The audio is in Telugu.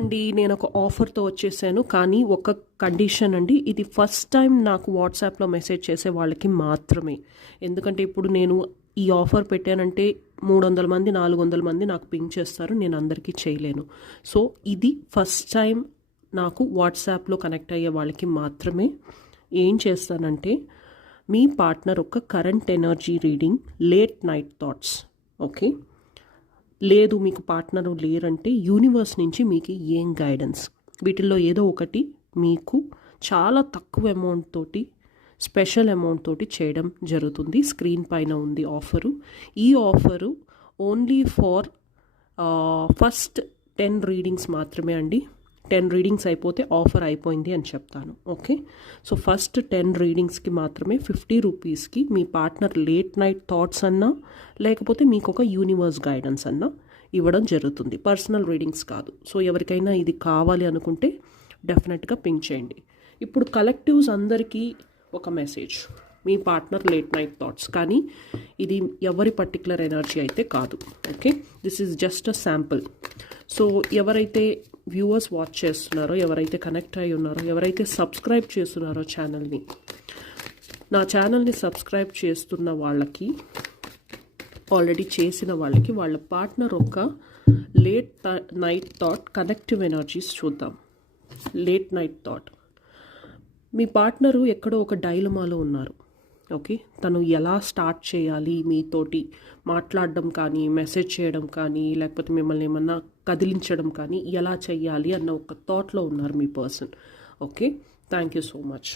అండి నేను ఒక ఆఫర్తో వచ్చేసాను, కానీ ఒక కండిషన్ అండి. ఇది ఫస్ట్ టైం నాకు వాట్సాప్లో మెసేజ్ చేసే వాళ్ళకి మాత్రమే. ఎందుకంటే ఇప్పుడు నేను ఈ ఆఫర్ పెట్టానంటే 300 మంది 400 మంది నాకు పింక్ చేస్తారు, నేను అందరికీ చేయలేను. సో ఇది ఫస్ట్ టైం నాకు వాట్సాప్లో కనెక్ట్ అయ్యే వాళ్ళకి మాత్రమే. ఏం చేస్తానంటే మీ పార్ట్నర్ ఒక current energy reading, late night thoughts. Okay, లేదు మీకు పార్ట్నర్ లేరంటే యూనివర్స్ నుంచి మీకు ఏం గైడెన్స్, వీటిల్లో ఏదో ఒకటి మీకు చాలా తక్కువ అమౌంట్ తోటి, స్పెషల్ అమౌంట్ తోటి చేయడం జరుగుతుంది. స్క్రీన్ పైన ఉంది ఆఫరు. ఈ offer only for first 10 readings మాత్రమే అండి. 10 రీడింగ్స్ అయిపోతే ఆఫర్ అయిపోయింది అని చెప్తాను. ఓకే, సో ఫస్ట్ 10 రీడింగ్స్కి మాత్రమే 50 రూపీస్కి మీ పార్ట్నర్ లేట్ నైట్ థాట్స్ అన్నా లేకపోతే మీకు ఒక యూనివర్స్ గైడెన్స్ అన్నా ఇవ్వడం జరుగుతుంది. పర్సనల్ రీడింగ్స్ కాదు. సో ఎవరికైనా ఇది కావాలి అనుకుంటే డెఫినెట్గా పింక్ చేయండి. ఇప్పుడు కలెక్టివ్స్ అందరికీ ఒక మెసేజ్, మీ పార్ట్నర్ లేట్ నైట్ థాట్స్, కానీ ఇది ఎవరి పర్టికులర్ ఎనర్జీ అయితే కాదు. Okay, this is just a sample. So ఎవరైతే వ్యూవర్స్ వాచ్ చేస్తున్నారో, ఎవరైతే కనెక్ట్ అయి ఉన్నారో, ఎవరైతే సబ్స్క్రైబ్ చేస్తున్నారో ఛానల్ని, నా ఛానల్ని సబ్స్క్రైబ్ చేస్తున్న వాళ్ళకి, ఆల్రెడీ చేసిన వాళ్ళకి, వాళ్ళ పార్ట్నర్ ఒక late night thought connective energies చూద్దాం. లేట్ నైట్ థాట్, మీ పార్ట్నరు ఎక్కడో ఒక డైలమాలో ఉన్నారు. ఓకే, తను ఎలా స్టార్ట్ చేయాలి మీతోటి మాట్లాడడం కానీ, మెసేజ్ చేయడం కానీ, లేకపోతే మిమ్మల్ని ఏమన్నా కదిలించడం కానీ ఎలా చెయ్యాలి అన్న ఒక థాట్లో ఉన్నారు మీ person. Okay, thank you so much.